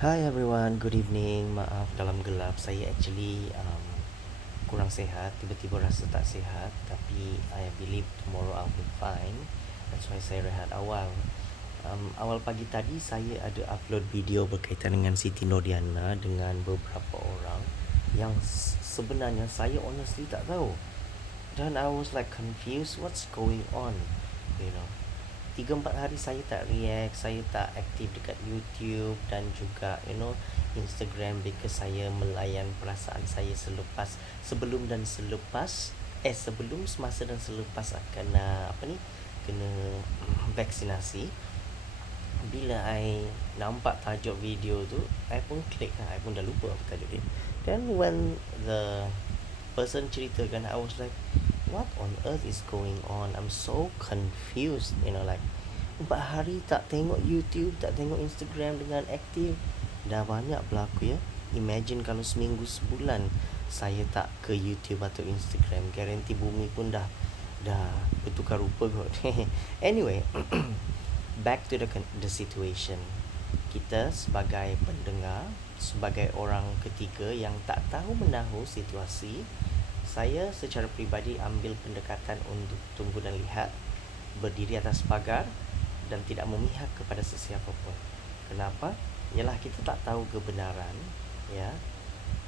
Hi everyone, good evening. Maaf dalam gelap. Saya actually kurang sehat. Tiba-tiba rasa tak sehat. Tapi I believe tomorrow I'll be fine. That's why saya rehat awal. Awal pagi tadi saya ada upload video berkaitan dengan Siti Nodiana dengan beberapa orang yang sebenarnya saya honestly tak tahu. Dan I was like confused what's going on, you know. 3-4 hari saya tak react, saya tak aktif dekat YouTube dan juga Instagram, because saya melayan perasaan saya sebelum dan selepas sebelum, semasa dan selepas akan kena vaksinasi. Bila I nampak tajuk video tu, I pun klik lah. I pun dah lupa apa tajuk dia. Then when the person ceritakan, I was like, what on earth is going on? I'm so confused, like 4 hari tak tengok YouTube, tak tengok Instagram dengan aktif. Dah banyak berlaku ya. Imagine kalau seminggu sebulan saya tak ke YouTube atau Instagram, garanti bumi pun dah bertukar rupa kot. Anyway, back to the situation. Kita sebagai pendengar, sebagai orang ketiga yang tak tahu menahu situasi, saya secara peribadi ambil pendekatan untuk tunggu dan lihat, berdiri atas pagar dan tidak memihak kepada sesiapa pun. Kenapa? Ialah kita tak tahu kebenaran, ya.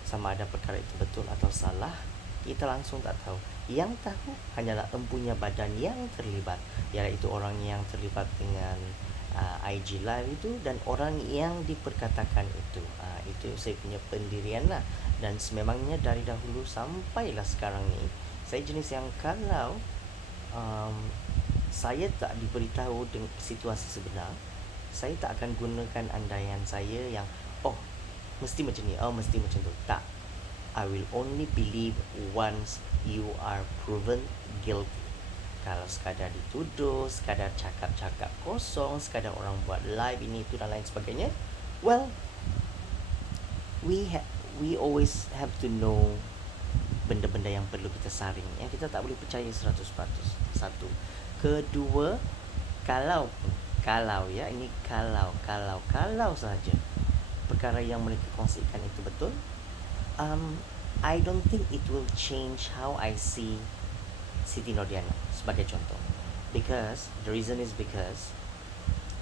Sama ada perkara itu betul atau salah, kita langsung tak tahu. Yang tahu hanyalah empunya badan yang terlibat, iaitu orang yang terlibat dengan IG live itu dan orang yang diperkatakan itu. Itu saya punya pendirian lah. Dan sememangnya dari dahulu sampailah sekarang ni, saya jenis yang kalau saya tak diberitahu dengan situasi sebenar, saya tak akan gunakan andaian saya yang mesti macam ni, mesti macam tu. Tak. I will only believe once you are proven guilty. Kalau sekadar dituduh, sekadar cakap-cakap kosong, sekadar orang buat live ini itu dan lain sebagainya, well, we always have to know benda-benda yang perlu kita saring. Yang kita tak boleh percaya 100%. Satu. Kedua, kalau ya, ini kalau saja perkara yang mereka kongsikan itu betul, I don't think it will change how I see Siti Nodiana sebagai contoh. Because the reason is because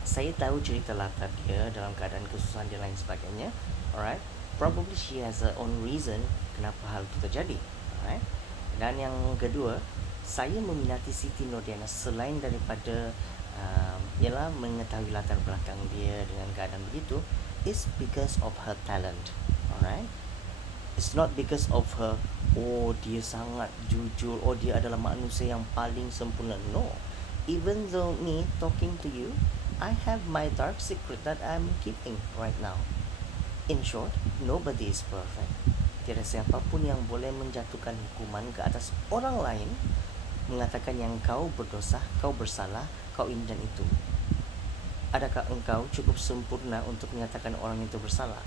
saya tahu cerita latar dia dalam keadaan kesusahan dia lain sebagainya. Alright, probably she has her own reason kenapa hal itu terjadi. Alright. Dan yang kedua, saya meminati Siti Nodiana selain daripada ialah mengetahui latar belakang dia dengan keadaan begitu, is because of her talent. Alright. It's not because of her, dia sangat jujur, dia adalah manusia yang paling sempurna. No. Even though me talking to you, I have my dark secret that I'm keeping right now. In short, nobody is perfect. Tiada siapapun yang boleh menjatuhkan hukuman ke atas orang lain, mengatakan yang kau berdosa, kau bersalah, kau ini dan itu. Adakah engkau cukup sempurna untuk menyatakan orang itu bersalah?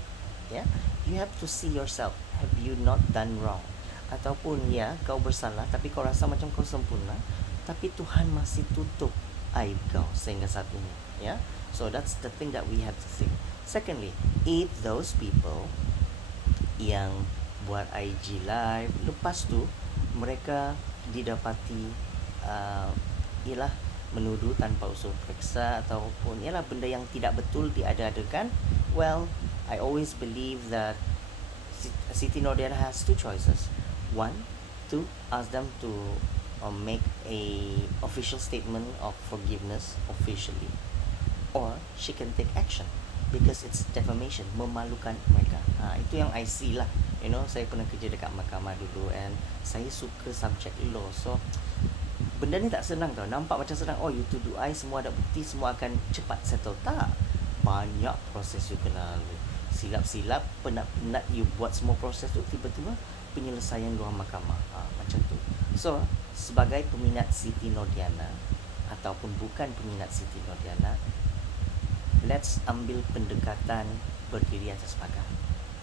Ya, you have to see yourself. Have you not done wrong? Ataupun ya, kau bersalah tapi kau rasa macam kau sempurna, tapi Tuhan masih tutup aib kau sehingga saat ini. Ya, so that's the thing that we have to think. Secondly, if those people yang buat IG live, lepas tu mereka didapati ialah menuduh tanpa usul periksa ataupun ialah benda yang tidak betul diada-adakan, well, I always believe that Siti Nodiana has two choices. One, to ask them to make a official statement of forgiveness officially, or she can take action because it's defamation, memalukan mereka. Itu yang I see lah. Saya pernah kerja dekat mahkamah dulu and saya suka subject law. So benda ni tak senang tau. Nampak macam senang, you tuduh I, semua ada bukti, semua akan cepat settle. Tak. Banyak proses you kena lalui. Silap-silap, penat-penat you buat semua proses tu, tiba-tiba penyelesaian luar mahkamah. Macam tu. So, sebagai peminat Siti Nodiana ataupun bukan peminat Siti Nodiana, let's ambil pendekatan berdiri atas pagar.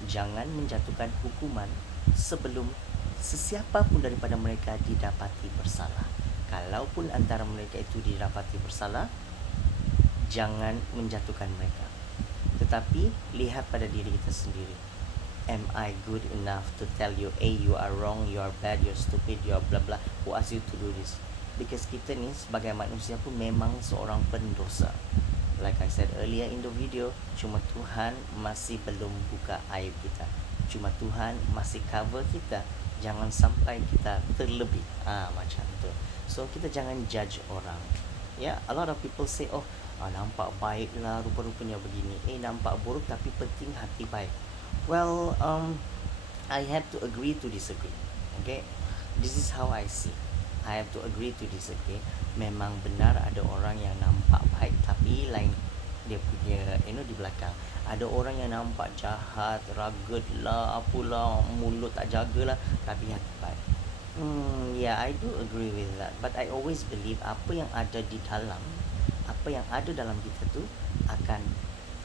Jangan menjatuhkan hukuman sebelum sesiapa pun daripada mereka didapati bersalah. Kalaupun antara mereka itu didapati bersalah, jangan menjatuhkan mereka. Tetapi lihat pada diri kita sendiri. Am I good enough to tell you, hey, you are wrong, you are bad, you are stupid, you are blah blah, who asked you to do this? Because kita ni sebagai manusia pun memang seorang pendosa. Like I said earlier in the video, cuma Tuhan masih belum buka aib kita. Cuma Tuhan masih cover kita. Jangan sampai kita terlebih. Macam tu. So kita jangan judge orang. Ya, a lot of people say, oh, nampak baik lah, rupa-rupanya begini. Nampak buruk tapi penting hati baik. Well, I have to agree to disagree. Okay, this is how I see. I have to agree to disagree. Memang benar ada orang yang nampak baik tapi lain dia punya di belakang. Ada orang yang nampak jahat, rugged lah, apalah, mulut tak jagalah tapi hati baik. Yeah, I do agree with that. But I always believe apa yang ada di dalam, apa yang ada dalam kita tu akan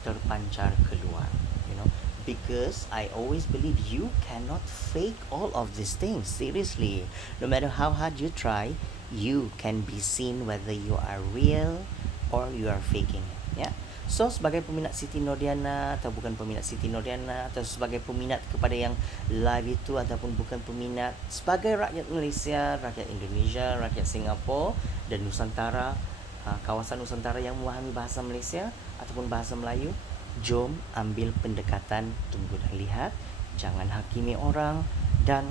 terpancar keluar. Because I always believe you cannot fake all of these things. Seriously, no matter how hard you try, you can be seen whether you are real or you are faking it. Yeah. So sebagai peminat Siti Nordiana atau bukan peminat Siti Nordiana, atau sebagai peminat kepada yang live itu ataupun bukan peminat, sebagai rakyat Malaysia, rakyat Indonesia, rakyat Singapura dan Nusantara, kawasan Nusantara yang memahami bahasa Malaysia ataupun bahasa Melayu, jom ambil pendekatan tunggu dan lihat, jangan hakimi orang, dan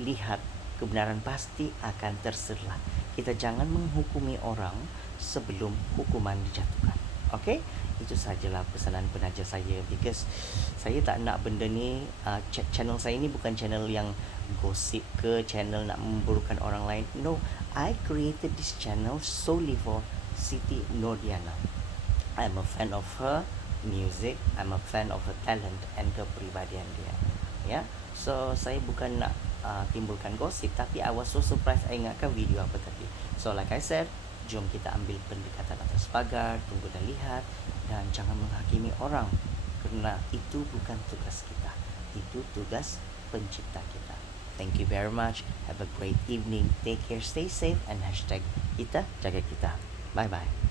lihat kebenaran pasti akan terserlah. Kita jangan menghukumi orang sebelum hukuman dijatuhkan. Okay? Itu sajalah pesanan penaja saya. Because saya tak nak benda ni, channel saya ni bukan channel yang gosip ke, channel nak memburukan orang lain. No, I created this channel solely for Siti Nordiana. I'm a fan of her music, I'm a fan of her talent and kepribadian dia. Yeah. So saya bukan nak timbulkan gosip, tapi I was so surprised I ingatkan video apa tadi. So like I said, jom kita ambil pendekatan atas pagar, tunggu dan lihat, dan jangan menghakimi orang, kerana itu bukan tugas kita, itu tugas pencipta kita. Thank you very much. Have a great evening. Take care, stay safe, and #kita jaga kita. Bye bye.